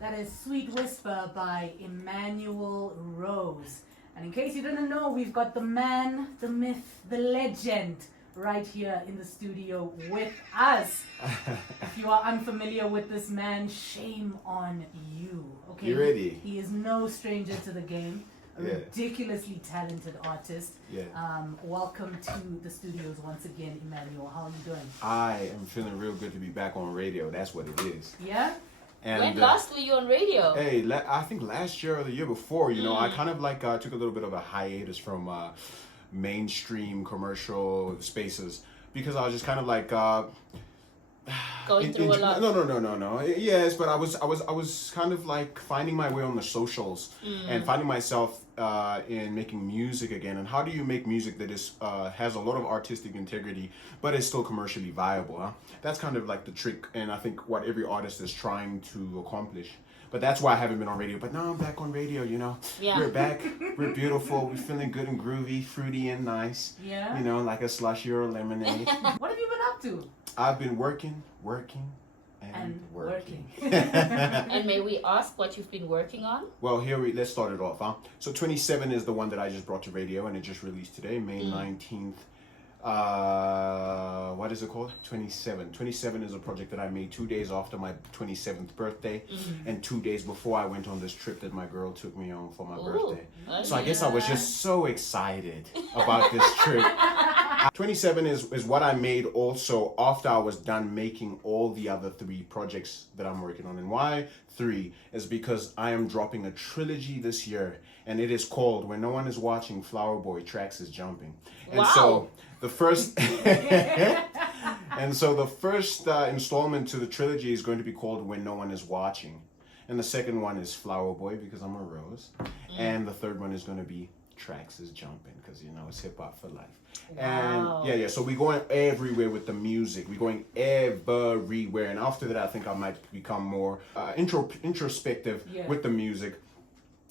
That is Sweet Whisper by Emmanuel Rose. And in case you didn't know, we've got the man, the myth, the legend right here in the studio with us. If you are unfamiliar with this man, shame on you. Okay, You ready? He is no stranger to the game. A Yeah. ridiculously talented artist. Yeah. Welcome to the studios once again, Emmanuel. How are you doing? I am feeling real good to be back on radio. That's what it is. Yeah? And When last were you on radio? hey, I think last year or the year before, I kind of like took a little bit of a hiatus from mainstream commercial spaces because I was just kind of like Going through a lot. No. Yes, but I was kind of like finding my way on the socials and finding myself in making music again. And how do you make music that is has a lot of artistic integrity, but is still commercially viable? Huh? That's kind of like the trick, and I think what every artist is trying to accomplish. But that's why I haven't been on radio. But now I'm back on radio, Yeah. We're back. We're beautiful. We're feeling good and groovy, fruity and nice. Yeah? Like a slushy or a lemonade. What have you been up to? I've been working, and working. And may we ask what you've been working on? Well, let's start it off, huh? So 27 is the one that I just brought to radio, and it just released today, May 19th. What is it called? 27. 27 is a project that I made 2 days after my 27th birthday, and 2 days before I went on this trip that my girl took me on for my birthday. So I guess I was just so excited about this trip. 27 is what I made also after I was done making all the other 3 projects that I'm working on. And why 3 is because I am dropping a trilogy this year, and it is called When No One Is Watching, Flower Boy Tracks Is Jumping. And so the first installment to the trilogy is going to be called When No One Is Watching. And the second one is Flower Boy because I'm a rose. And the third one is going to be Tracks Is Jumping because it's hip hop for life. Wow. And so we're going everywhere with the music. We're going everywhere. And after that, I think I might become more introspective with the music.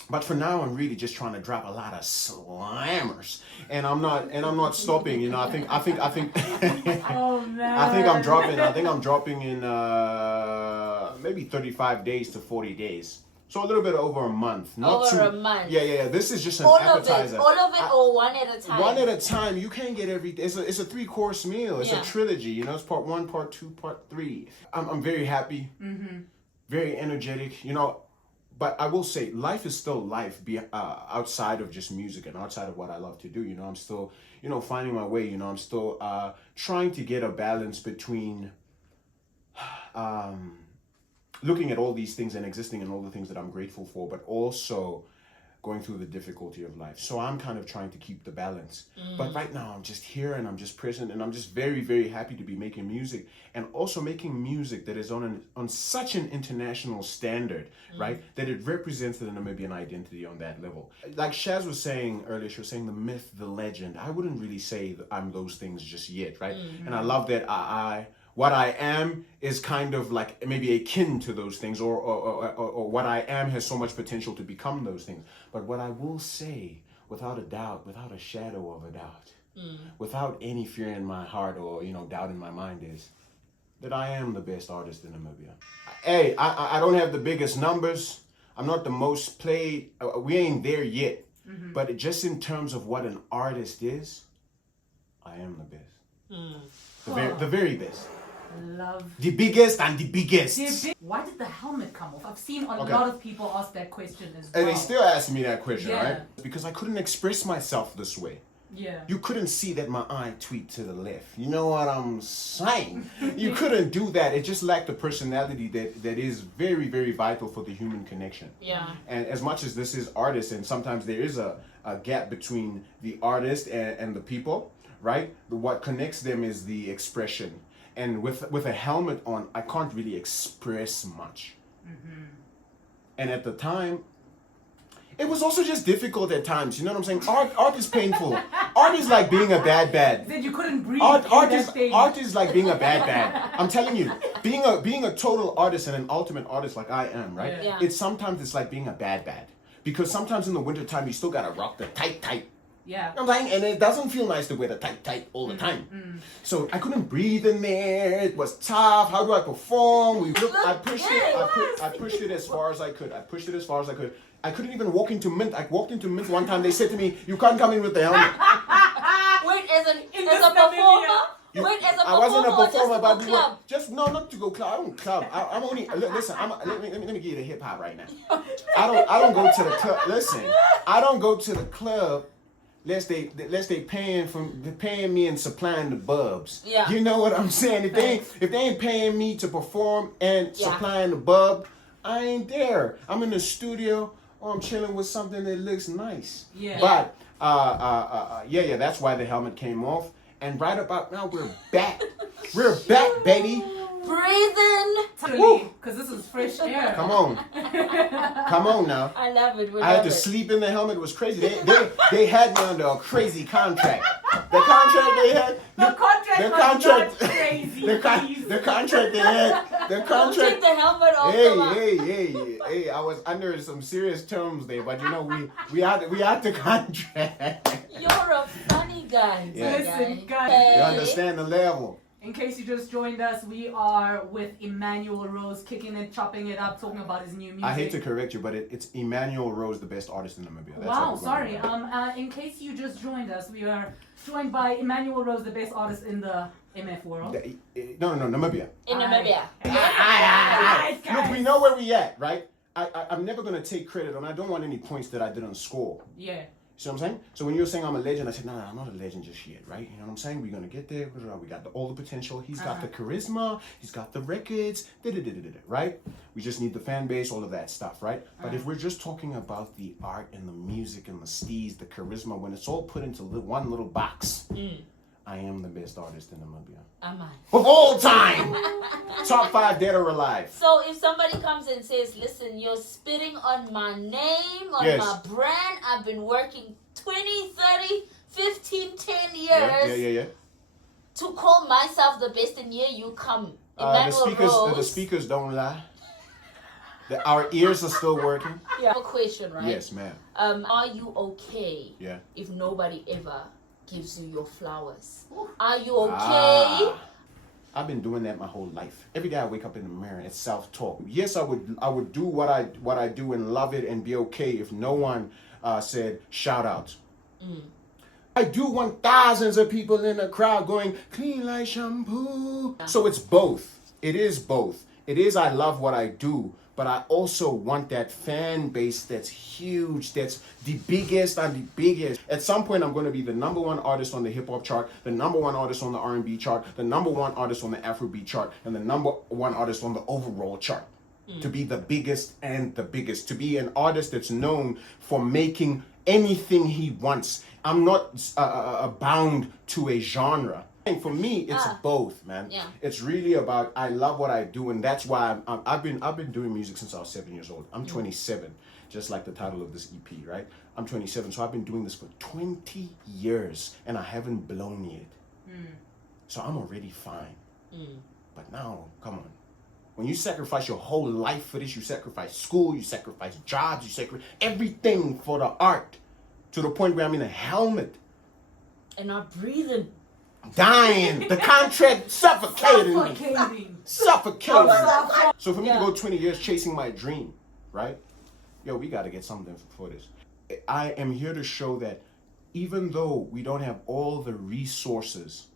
But for now, I'm really just trying to drop a lot of slammers, and I'm not stopping. I think. Oh man. I think I'm dropping in maybe 35 days to 40 days. So a little bit over a month. A month. Yeah. This is just an All appetizer. All of it, or one at a time? One at a time. You can't get everything. It's a 3-course meal. It's a trilogy. It's part 1, part 2, part 3. I'm very happy. Very energetic. But I will say, life is still life outside of just music and outside of what I love to do. I'm still, finding my way. I'm still trying to get a balance between looking at all these things and existing and all the things that I'm grateful for, but also going through the difficulty of life. So I'm kind of trying to keep the balance. But right now I'm just here and I'm just present and I'm just very, very happy to be making music and also making music that is on such an international standard, right? That it represents the Namibian identity on that level. Like Shaz was saying earlier, she was saying the myth, the legend. I wouldn't really say that I'm those things just yet, right? And I love that what I am is kind of like maybe akin to those things, or what I am has so much potential to become those things. But what I will say, without a doubt, without a shadow of a doubt, without any fear in my heart or doubt in my mind, is that I am the best artist in Namibia. Hey, I don't have the biggest numbers. I'm not the most played. We ain't there yet. But just in terms of what an artist is, I am the best. The very best. Love. The biggest and the biggest. Why did the helmet come off? I've seen a lot of people ask that question as well. And they still ask me that question, Yeah. right? Because I couldn't express myself this way. Yeah. You couldn't see that my eye tweaked to the left. You know what I'm saying? You couldn't do that. It just lacked the personality that is very, very vital for the human connection. Yeah. And as much as this is artists, and sometimes there is a gap between the artist and the people, right? What connects them is the expression. And with a helmet on, I can't really express much. And at the time, it was also just difficult at times. You know what I'm saying? Art is painful. Art is like being a bad. Then you couldn't breathe. Art is like being a bad. I'm telling you, being a total artist and an ultimate artist like I am, right? Yeah. It's like being a bad. Because sometimes in the wintertime you still gotta rock the tight. Yeah. I'm saying, and it doesn't feel nice to wear the tight all the time. So I couldn't breathe in there. It was tough. How do I perform? I pushed it as far as I could. I couldn't even walk into Mint. I walked into Mint one time. They said to me, "You can't come in with the helmet." Wait, as a performer? Wait, as a performer, I wasn't a performer, or but just we to were go club? just not to go club. I don't club. I'm only listen. Let me give you the hip hop right now. I don't go to the club. Listen, I don't go to the club. Unless they paying me and supplying the bubs. Yeah. You know what I'm saying? If they ain't paying me to perform and supplying the bub, I ain't there. I'm in the studio or I'm chilling with something that looks nice. Yeah. But that's why the helmet came off. And right about now we're back. We're back, baby. Breathing. Because this is fresh air. Come on. Come on now. I love it. I had to sleep in the helmet. It was crazy. They had me under a crazy contract. The contract they had. The contract was not crazy. The contract they had. The contract. Take the helmet off. Hey! I was under some serious terms there, but you know we had the contract. You're a funny guy. Yeah. Listen, guys. You understand the level. In case you just joined us, we are with Emmanuel Rose, kicking it, chopping it up, talking about his new music. I hate to correct you, but it's Emmanuel Rose, the best artist in Namibia. That's how Wow, we're going sorry. with it. In case you just joined us, we are joined by Emmanuel Rose, the best artist in the MF world. No, Namibia. In Namibia. Aye, Look, we know where we at, right? I'm never gonna take credit, and I don't want any points that I didn't score. Yeah. See what I'm saying? So when you were saying I'm a legend, I said, no, I'm not a legend just yet, right? You know what I'm saying? We're gonna get there. We got all the potential. He's got the charisma. He's got the records. Right? We just need the fan base, all of that stuff, right? But if we're just talking about the art and the music and the steez, the charisma, when it's all put into one little box, I am the best artist in Namibia. Am I? Of all time! Top 5 dead or alive. So if somebody comes and says, listen, you're spitting on my name, on my brand, I've been working 20, 30, 15, 10 years Yeah. to call myself the best, and here you come. Emmanuel Rose. The speakers don't lie. Our ears are still working. Yeah. I have a question, right? Yes, ma'am. Are you okay if nobody ever gives you your flowers? Are you okay? I've been doing that my whole life. Every day I wake up in the mirror, it's self-talk. Yes, I would do what I do and love it and be okay if no one said shout out. I do want thousands of people in the crowd going clean like shampoo. So it's both. It is both. It is I love what I do, but I also want that fan base that's huge, that's the biggest. I'm the biggest. At some point, I'm going to be the number 1 artist on the hip-hop chart, the number 1 artist on the R&B chart, the number 1 artist on the Afrobeat chart, and the number 1 artist on the overall chart. To be the biggest and the biggest. To be an artist that's known for making anything he wants. I'm not bound to a genre. For me, it's both, man. Yeah. It's really about I love what I do, and that's why I've been doing music since I was 7 years old. I'm 27, just like the title of this EP, right? I'm 27, so I've been doing this for 20 years, and I haven't blown yet. So I'm already fine. But now, come on. When you sacrifice your whole life for this, you sacrifice school, you sacrifice jobs, you sacrifice everything for the art, to the point where I'm in a helmet. And not breathing. Dying. The contract suffocated me. Suffocating me. So for me to go 20 years chasing my dream, right? Yo, we got to get something for this. I am here to show that even though we don't have all the resources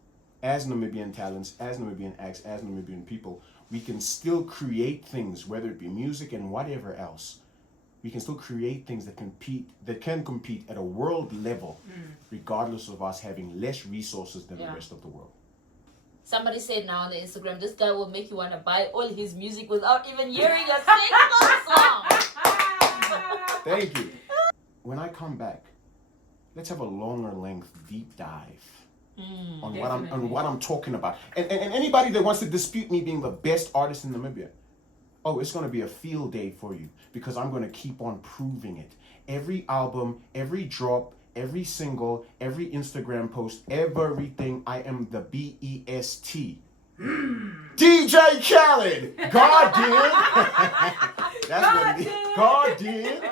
as Namibian talents, as Namibian acts, as Namibian people, we can still create things, whether it be music and whatever else. We can still create things that can compete at a world level, regardless of us having less resources than the rest of the world. Somebody said now on the Instagram, this guy will make you want to buy all his music without even hearing a single song. Thank you. When I come back, let's have a longer length deep dive on what I'm talking about. And anybody that wants to dispute me being the best artist in Namibia, it's going to be a field day for you, because I'm going to keep on proving it. Every album, every drop, every single, every Instagram post, everything, I am the BEST. DJ Khaled! God did! That's what it is. God did.